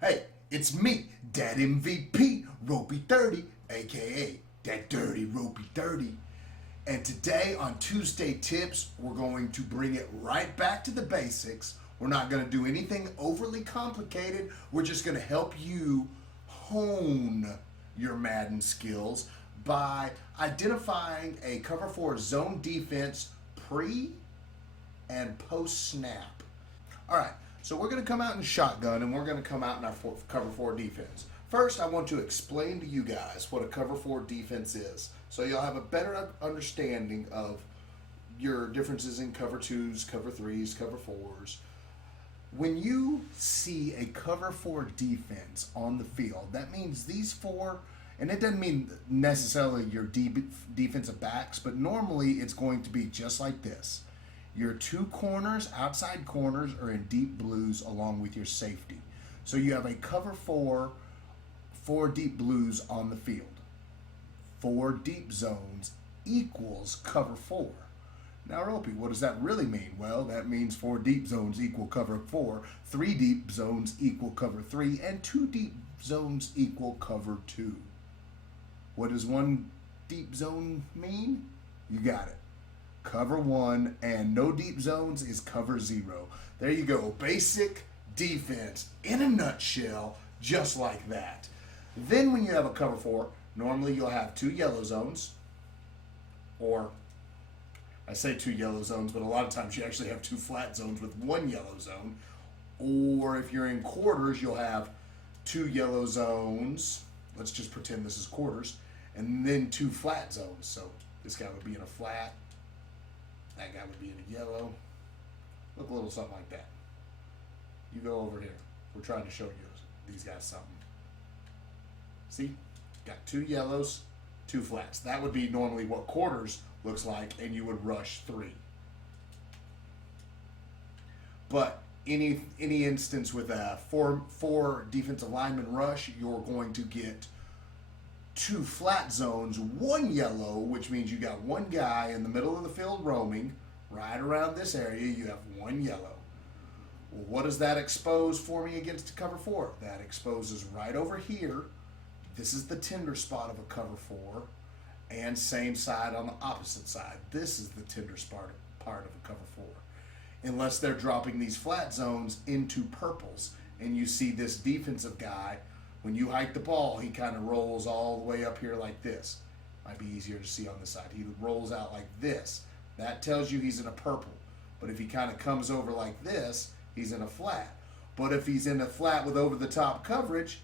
Hey, it's me, that MVP, Ropey 30, aka that dirty Ropey 30. And today on Tuesday Tips, we're going to bring it right back to the basics. We're not going to do anything overly complicated. We're just going to help you hone your Madden skills by identifying a cover 4 zone defense pre and post snap. All right, so we're going to come out in shotgun and we're going to come out in our cover 4 defense. First, I want to explain to you guys what a cover 4 defense is, so you'll have a better understanding of your differences in cover 2s, cover 3s, cover 4s. When you see a cover 4 defense on the field, that means these four, and it doesn't mean necessarily your defensive backs, but normally it's going to be just like this. Your two corners, outside corners, are in deep blues along with your safety. So you have a cover 4, 4 deep blues on the field. 4 deep zones equals cover 4. Now, Ropey, what does that really mean? Well, that means 4 deep zones equal cover 4, 3 deep zones equal cover 3, and 2 deep zones equal cover 2. What does 1 deep zone mean? You got it. Cover 1 and no deep zones is cover 0. There you go. Basic defense in a nutshell, just like that. Then when you have a cover 4, normally you'll have 2 yellow zones, or I say 2 yellow zones, but a lot of times you actually have 2 flat zones with 1 yellow zone. Or if you're in quarters, you'll have 2 yellow zones. Let's just pretend this is quarters. And then 2 flat zones. So this guy would be in a flat. That guy would be in a yellow. Look a little something like that. You go over here. We're trying to show you these guys something. See? Got 2 yellows, 2 flats. That would be normally what quarters looks like, and you would rush 3. But any instance with a 4 defensive lineman rush, you're going to get 2 flat zones, 1 yellow, which means you got 1 guy in the middle of the field roaming. Right around this area, you have 1 yellow. Well, what does that expose for me against a cover 4? That exposes right over here. This is the tender spot of a cover 4. And same side on the opposite side. This is the tender spot part of a cover 4. Unless they're dropping these flat zones into purples. And you see this defensive guy, when you hike the ball, he kind of rolls all the way up here like this. Might be easier to see on this side. He rolls out like this. That tells you he's in a purple. But if he kind of comes over like this, he's in a flat. But if he's in a flat with over-the-top coverage,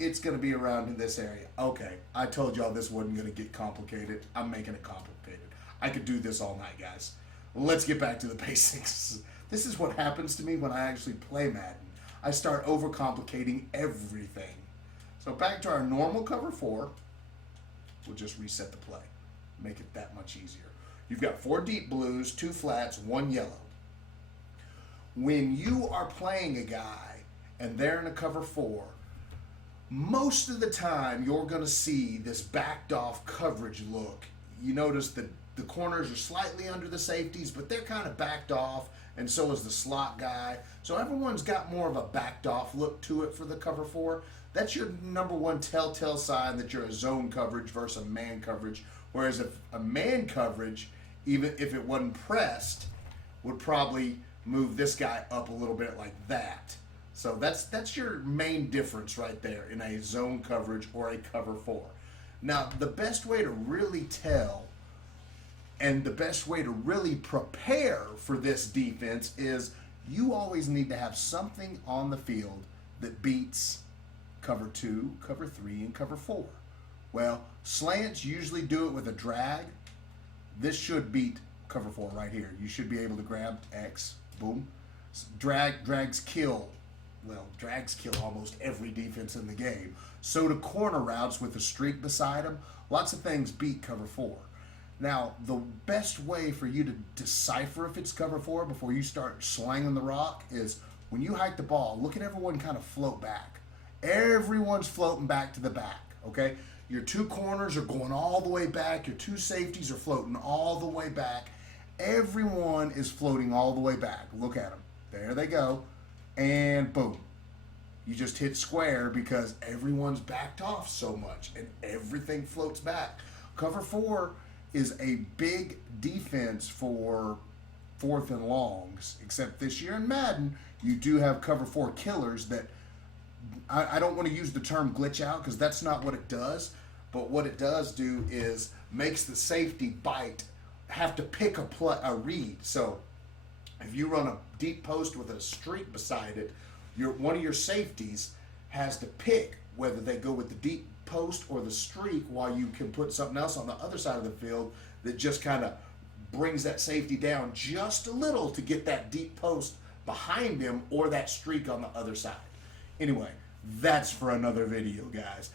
it's going to be around in this area. Okay, I told y'all this wasn't going to get complicated. I'm making it complicated. I could do this all night, guys. Let's get back to the basics. This is what happens to me when I actually play Madden. I start overcomplicating everything. So back to our normal cover 4. We'll just reset the play. Make it that much easier. You've got 4 deep blues, 2 flats, 1 yellow. When you are playing a guy and they're in a cover 4, most of the time you're going to see this backed off coverage look. You notice that the corners are slightly under the safeties, but they're kind of backed off, and so is the slot guy. So everyone's got more of a backed off look to it for the cover 4. That's your number 1 telltale sign that you're a zone coverage versus a man coverage. Whereas if a man coverage, even if it wasn't pressed, would probably move this guy up a little bit like that. So that's your main difference right there in a zone coverage or a cover 4. Now, the best way to really tell and the best way to really prepare for this defense is you always need to have something on the field that beats cover 2, cover 3, and cover 4. Well, slants usually do it with a drag. This should beat cover 4 right here. You should be able to grab X, boom. Drags kill. Well, drags kill almost every defense in the game. So do corner routes with a streak beside them. Lots of things beat cover 4. Now, the best way for you to decipher if it's cover 4 before you start slanging the rock is when you hike the ball, look at everyone kind of float back. Everyone's floating back to the back, okay? Your 2 corners are going all the way back. Your 2 safeties are floating all the way back. Everyone is floating all the way back. Look at them. There they go. And boom. You just hit square because everyone's backed off so much and everything floats back. Cover 4 is a big defense for fourth and longs, except this year in Madden, you do have cover 4 killers that I don't want to use the term glitch out because that's not what it does. But what it does do is makes the safety bite have to pick a read. So if you run a deep post with a streak beside it, one of your safeties has to pick whether they go with the deep post or the streak, while you can put something else on the other side of the field that just kind of brings that safety down just a little to get that deep post behind him or that streak on the other side. Anyway, that's for another video, guys.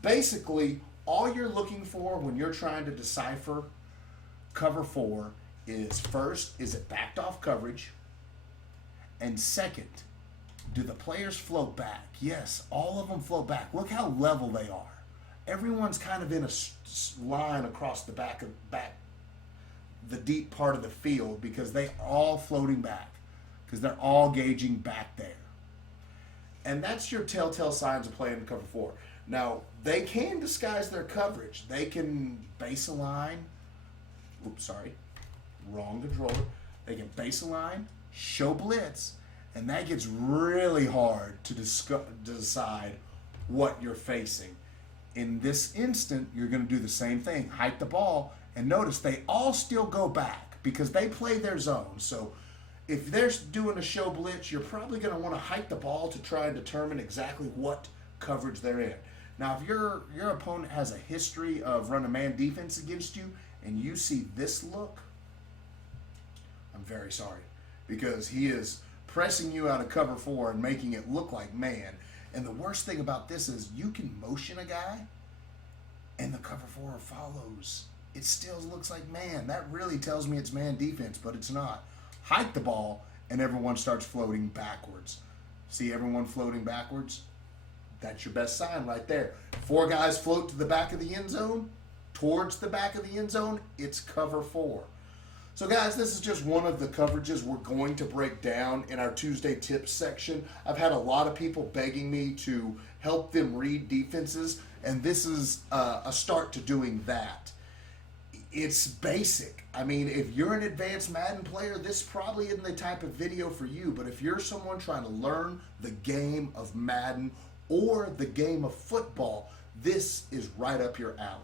Basically, all you're looking for when you're trying to decipher cover 4 is, first, is it backed off coverage? And second, do the players float back? Yes, all of them float back. Look how level they are. Everyone's kind of in a line across the back, the deep part of the field, because they are all floating back, because they're all gauging back there. And that's your telltale signs of playing cover 4. Now, they can disguise their coverage. They can base a line. Oops, sorry. Wrong controller. They can base a line, show blitz, and that gets really hard to decide what you're facing. In this instant, you're going to do the same thing. Hike the ball, and notice they all still go back because they play their zone. So if they're doing a show blitz, you're probably going to want to hike the ball to try and determine exactly what coverage they're in. Now, if your opponent has a history of running man defense against you and you see this look, I'm very sorry, because he is pressing you out of cover 4 and making it look like man. And the worst thing about this is you can motion a guy and the cover 4 follows. It still looks like man. That really tells me it's man defense, but it's not. Hike the ball and everyone starts floating backwards. See everyone floating backwards? That's your best sign right there. 4 guys float to the back of the end zone, towards the back of the end zone, it's cover 4. So guys, this is just one of the coverages we're going to break down in our Tuesday tips section. I've had a lot of people begging me to help them read defenses, and this is a start to doing that. It's basic. I mean, if you're an advanced Madden player, this probably isn't the type of video for you, but if you're someone trying to learn the game of Madden or the game of football, this is right up your alley.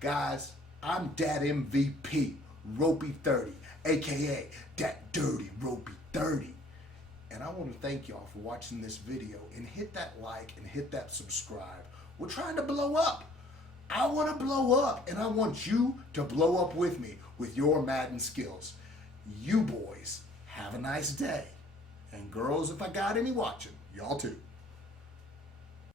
Guys, I'm Dat MVP. Ropey 30, aka that dirty Ropey 30. And I want to thank y'all for watching this video, and hit that like and hit that subscribe. We're trying to blow up. I want to blow up, and I want you to blow up with me with your Madden skills. You boys have a nice day. And girls, if I got any watching, y'all too.